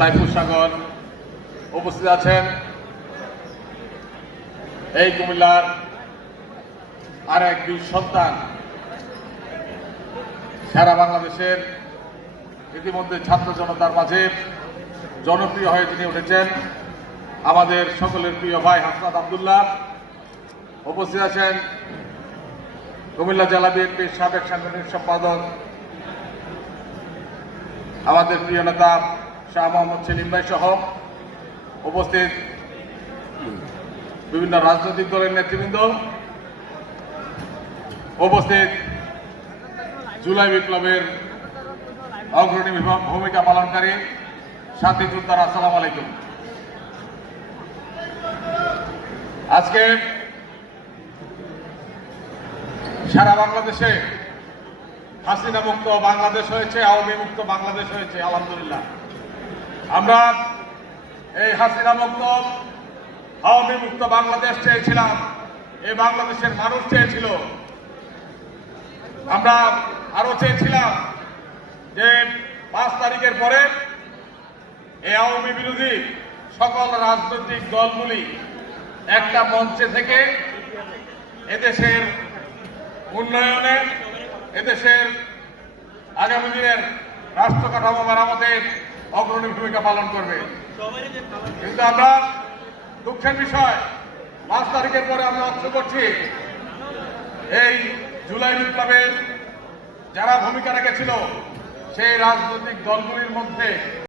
সাইফুল সাগর উপস্থিত আছেন। এই কুমিল্লার আর এক বীর সন্তান, সারা বাংলাদেশের ইতিমধ্যে ছাত্র জনতার মাঝে জনপ্রিয় হয়ে তিনি উঠেছেন আমাদের সকলের প্রিয় ভাই হাসনাত আব্দুল্লাহ। উপস্থিত আছেন কুমিল্লা জেলা বিএনপির সাবেক সাংগঠনিক সম্পাদক আমাদের প্রিয় নেতা শাহ মোহাম্মদ সেলিম ভাই সহ উপস্থিত বিভিন্ন রাজনৈতিক দলের নেতৃবৃন্দ, উপস্থিত জুলাই বিপ্লবের অগ্রণী ভূমিকা পালনকারী সাথী যোদ্ধারা, আসসালামু আলাইকুম। আজকে সারা বাংলাদেশে হাসিনা মুক্ত বাংলাদেশ হয়েছে, আওয়ামী মুক্ত বাংলাদেশ হয়েছে, আলহামদুলিল্লাহ। আমরা এই হাসিনা মুক্ত আওয়ামী মুক্ত বাংলাদেশ চেয়েছিলাম, এই বাংলাদেশের মানুষ চেয়েছিল। আমরা আরো চেয়েছিলাম যে 5 তারিখের পরে এই আওয়ামী বিরোধী সকল রাজনৈতিক দলগুলি একটা মঞ্চে থেকে এদেশের উন্নয়নে, এদেশের আগামী দিনের রাষ্ট্র কাঠামো মেরামতের অগ্রণী ভূমিকা পালন করবে। কিন্তু আমরা দুঃখের বিষয় 5 তারিখের পরে আমরা লক্ষ্য করছি এই জুলাই বিপ্লবের যারা ভূমিকা রেখেছিল সেই রাজনৈতিক দলগুলির মধ্যে